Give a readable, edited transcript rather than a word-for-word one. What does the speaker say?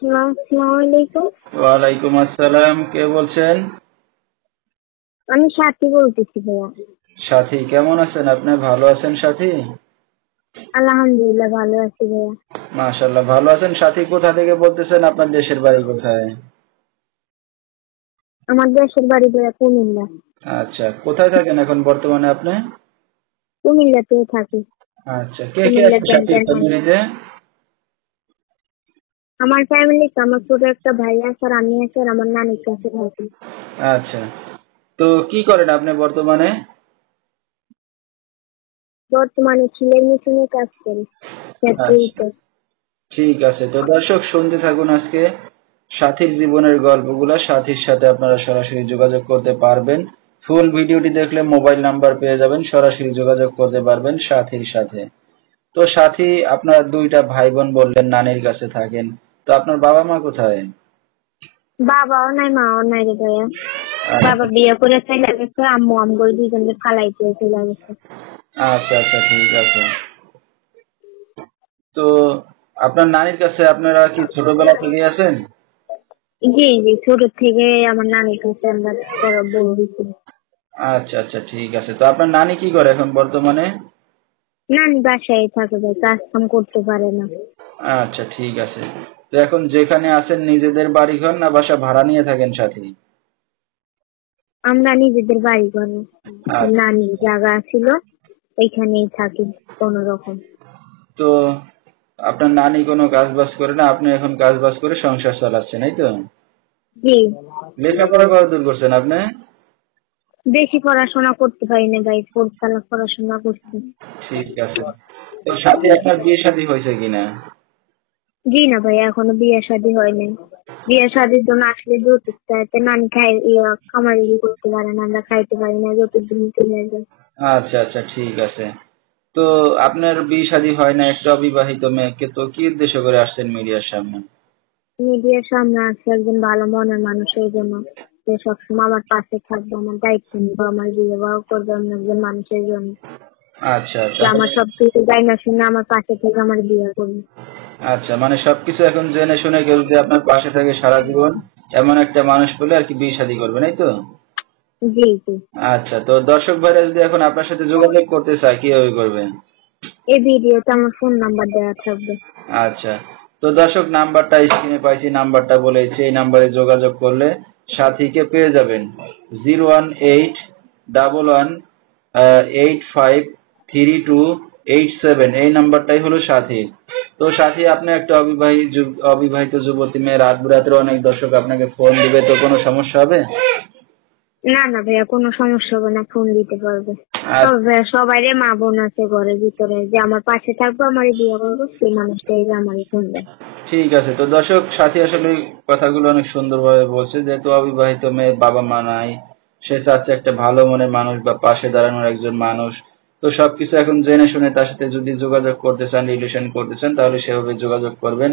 আসসালামু আলাইকুম। ওয়ালাইকুম আসসালাম। কে বলছেন? আমি সাথী বলতেছি ভাইয়া। সাথী, কেমন আছেন আপনি? ভালো আছেন সাথী? আলহামদুলিল্লাহ ভালো আছি ভাইয়া। মাশাআল্লাহ, ভালো আছেন। সাথী, কোথা থেকে বলতেছেন? আপনার দেশের বাড়ি কোথায়? আমার দেশের বাড়ি ভাইয়া কুমিল্লা। আচ্ছা, কোথায় থাকেন এখন বর্তমানে আপনি? কুমিল্লাতে থাকি। আচ্ছা, কে কে কুমিল্লা আছে সাথী ক্যান্টনমেন্ট। ফ্যামিলিতে? আমার ফ্যামিলিতে আমার ছোট একটা ভাই আছে আর আমি আছি আর আমার নানির কাছে থাকি। আচ্ছা, তো কি করেন আপনি বর্তমানে? বর্তমানে সিলাই মেশিনে কাজ করি আচ্ছা, ফ্যাক্টরিতে। ঠিক আছে। তো দর্শক, শুনতে থাকুন আজকে সাথীর জীবনের গল্পগুলো। সাথীর সাথে আপনারা সরাসরি যোগাযোগ করতে পারবেন। ফুল ভিডিওটি দেখলে মোবাইল নাম্বার পেয়ে যাবেন, সরাসরি যোগাযোগ করতে পারবেন সাথীর সাথে। তো সাথী, আপনার দুইটা ভাই বোন বললেন নানির কাছে থাকেন, তো আপনার বাবা মা কোথায়? বাবাও নাই মাও নাই রে ভাইয়া। বাবা আচ্ছা বিয়ে করে চলে গেছে, আম্মু আমগো দুইজনকে ফালাইতে চলে গেছে। আচ্ছা আচ্ছা, ঠিক আছে। তো আপনার নানির কাছে আপনারা কি ছোটবেলা থেকে আছেন? জি জি, ছোট থেকে আমার নানির কাছে আমরা বড় হয়েছি। আচ্ছা আচ্ছা, ঠিক আছে। তো আপনার নানি কি করে এখন বর্তমানে? নানি বাসায় থাকে ভাই, কাজ কাম করতে পারে না। আচ্ছা, ঠিক আছে। তো এখন যেখানে আছেন নিজেদের বাড়ি ঘর না বাসা ভাড়া নিয়ে থাকেন সাথী? আমরা নিজেদের বাড়ি ঘরে আচ্ছা, নানির জায়গা ছিল, ওইখানেই থাকি কোন রকম। তো আপনার নানি কোনো কাজ বাজ করে না, আপনি এখন কাজ বাজ করে সংসার চালাচ্ছেন, এই তো? জি। লেখাপড়া কতদূর করছেন আপনি? বেশি পড়াশোনা করতে পারি না ভাই, পড়াশোনা করছি। ঠিক আছে। তো সাথে আপনার বিয়ে শাদী হয়েছে কিনা? জি না ভাই, এখনো বিয়ে শাদী হয়নি। বিয়ে শাদীর জন্য আসলে যৌতুক চাইতে নানি খামারি করতে পারে না, আমরা খাইতে পারি না, যৌতুক দিন চলে যায়। আচ্ছা আচ্ছা, ঠিক আছে। তো আপনার বিয়ে শাদী হয় না, একটা অবিবাহিত মেয়েকে, তো কি উদ্দেশ্য করে আসছেন মিডিয়ার সামনে? মিডিয়ার সামনে আছে একজন ভালো মনের মানুষের জন্য, যে সবসময় আমার পাশে থাকবে, আমার দায়িত্ব নিবো, আমার বিয়ে করবে অন্য একজন মানুষের জন্য, আচ্ছা, যে আমার সবকিছু যাই না শুনে আমার পাশে থেকে আমার বিয়ে করবে। আচ্ছা, মানে সবকিছু এখন জেনে শুনে কেউ যদি আপনার পাশে থাকে সারা জীবন, এমন একটা মানুষ পেলে আর কি বিয়ে শাদী করবেন, এই তো? জি জি। আচ্ছা, তো দর্শক ভাইরা যদি এখন আপনার সাথে যোগাযোগ করতে চায় কিভাবে করবেন? এই ভিডিওতে আমার ফোন নাম্বার দেওয়া থাকবে। আচ্ছা, তো দর্শক, নাম্বারটা স্ক্রিনে পাইছি, নাম্বারটা বলেছি, এই নাম্বারে যোগাযোগ করলে সাথীকে পেয়ে যাবেন। 01811853287, এই নাম্বারটাই হলো সাথী। তো সাথী, আপনি একটা অবিবাহিত যুবতী মেয়ে, রাত বিরাতের অনেক দর্শক আপনাকে ফোন দিবে, তো কোনো সমস্যা হবে? না না ভাইয়া, কোনো সমস্যা হবে না, ফোন দিতে পারবে। আর সবাইরে মা বোন আছে ঘরের ভিতরে, যে আমার পাশে থাকবে, আমার বিয়ে করবো, সেই মানুষটাই আমার ফোন দেয়। ঠিক আছে। তো দর্শক, সাথী আসলে কথাগুলো অনেক সুন্দরভাবে বলছে, যেহেতু অবিবাহিত মেয়ে, বাবা মা নাই, সে চাচ্ছে একটা ভালো মনের মানুষ বা পাশে দাঁড়ানোর একজন মানুষ। তো সবকিছু এখন জেনে শুনে তার সাথে যদি যোগাযোগ করতে চান, রিলেশন করতে চান, তাহলে সেভাবে যোগাযোগ করবেন।